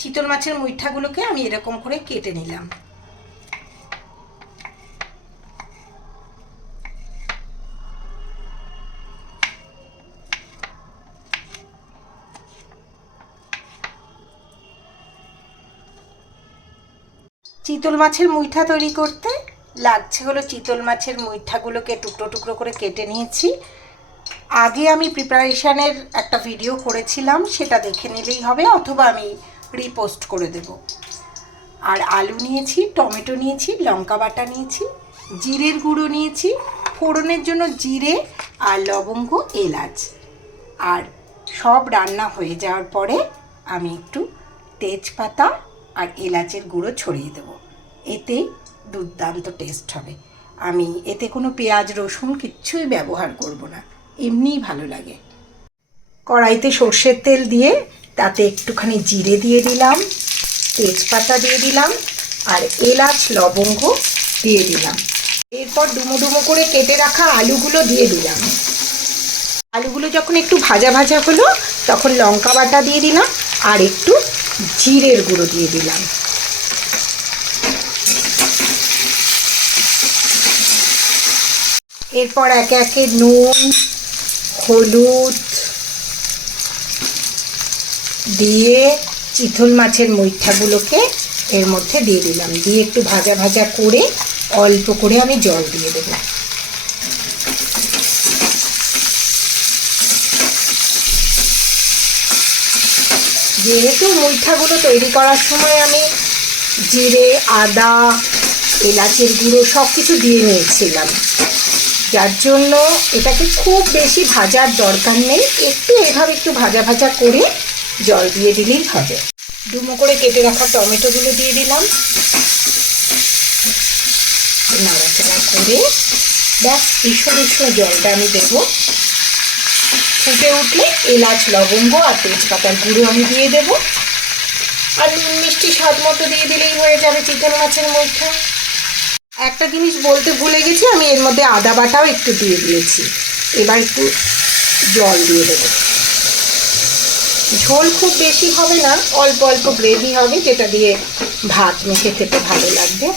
চিতল মাছের মুইঠাগুলোকে আমি এরকম করে কেটে নিলাম। চিতল মাছের মুইঠা তৈরি করতে লাগছে হলো চিতল মাছের মুইঠাগুলোকে টুকরো টুকরো করে কেটে নিয়েছি। আগে আমি প্রিপারেশানের একটা ভিডিও করেছিলাম, সেটা দেখে নিলেই হবে, অথবা আমি রিপোস্ট করে দেব। আর আলু নিয়েছি, টমেটো নিয়েছি, লঙ্কা বাটা নিয়েছি, জিরের গুঁড়ো নিয়েছি, ফোড়নের জন্য জিরে আর লবঙ্গ, এলাচ। আর সব রান্না হয়ে যাওয়ার পরে আমি একটু তেজপাতা আর এলাচের গুঁড়ো ছড়িয়ে দেবো, এতে দুর্দান্ত টেস্ট হবে। আমি এতে কোনো পেঁয়াজ রসুন কিচ্ছুই ব্যবহার করব না, এমনিই ভালো লাগে। কড়াইতে সর্ষের তেল দিয়ে তাতে একটুখানি জিরে দিয়ে দিলাম, তেজপাতা দিয়ে দিলাম আর এলাচ লবঙ্গ দিয়ে দিলাম। এরপর ডুমো ডুমো করে কেটে রাখা আলুগুলো দিয়ে দিলাম। আলুগুলো যখন একটু ভাজা ভাজা হলো তখন লঙ্কা বাটা দিয়ে দিলাম আর একটু জিরের গুঁড়ো দিয়ে দিলাম। এরপর একে একে নুন, হলুদ দিয়ে চিতল মাছের মুইঠাগুলোকে এর মধ্যে দিয়ে দিলাম। দিয়ে একটু ভাজা ভাজা করে অল্প করে আমি জল দিয়ে দেবো। যেহেতু মুইঠাগুলো তৈরি করার সময় আমি জিরে, আদা, এলাচের গুঁড়ো সব কিছু দিয়ে নিয়েছিলাম, যার জন্য এটাকে খুব বেশি ভাজার দরকার নেই। একটু এভাবে একটু ভাজা ভাজা করে জল দিয়ে দিলেই হবে। ডুমো করে কেটে রাখা টমেটোগুলো দিয়ে দিলাম, নাড়াচাড়া করে ব্যাস উষ্ণ উষ্ণ জলটা আমি দেবো। ফুটে উঠলে এলাচ লবঙ্গ আর তেজপাতার গুঁড়ো আমি দিয়ে দেবো, আর নুন মিষ্টি স্বাদ মতো দিয়ে দিলেই হয়ে যাবে চিতল মাছের মুইঠা। একটা জিনিস বলতে ভুলে গেছি, আমি এর মধ্যে আদা বাটাও একটু দিয়ে দিয়েছি। এবার একটু জল দিয়ে দেবো। ঝোল খুব বেশি হবে না, অল্প অল্প গ্রেভি হবে, যেটা দিয়ে ভাত মেখে খেতে ভালো লাগবে।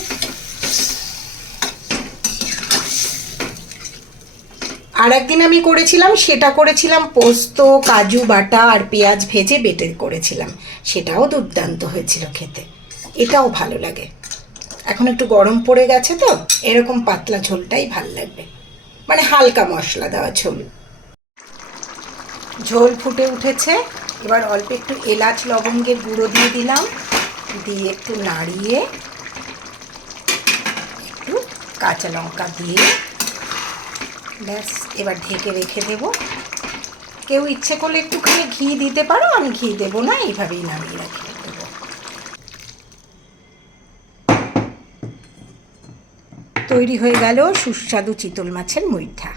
আর একদিন আমি করেছিলাম, সেটা করেছিলাম পোস্ত, কাজু বাটা আর পেঁয়াজ ভেজে বেটে করেছিলাম, সেটাও দুর্দান্ত হয়েছিল খেতে। এটাও ভালো লাগে। এখন একটু গরম পড়ে গেছে তো এরকম পাতলা ঝোলটাই ভাল লাগবে, মানে হালকা মশলা দেওয়া ঝোল। ঝোল ফুটে উঠেছে, এবার অল্প একটু এলাচ লবঙ্গের গুঁড়ো দিয়ে দিলাম, দিয়ে একটু নাড়িয়ে একটু কাঁচা লঙ্কা দিয়ে ব্যাস এবার ঢেকে রেখে দেবো। কেউ ইচ্ছে করলে একটুখানি ঘি দিতে পারো, আমি ঘি দেবো না, এইভাবেই নামিয়ে রাখি দেবো। তৈরি হয়ে গেল সুস্বাদু চিতল মাছের মুইঠা।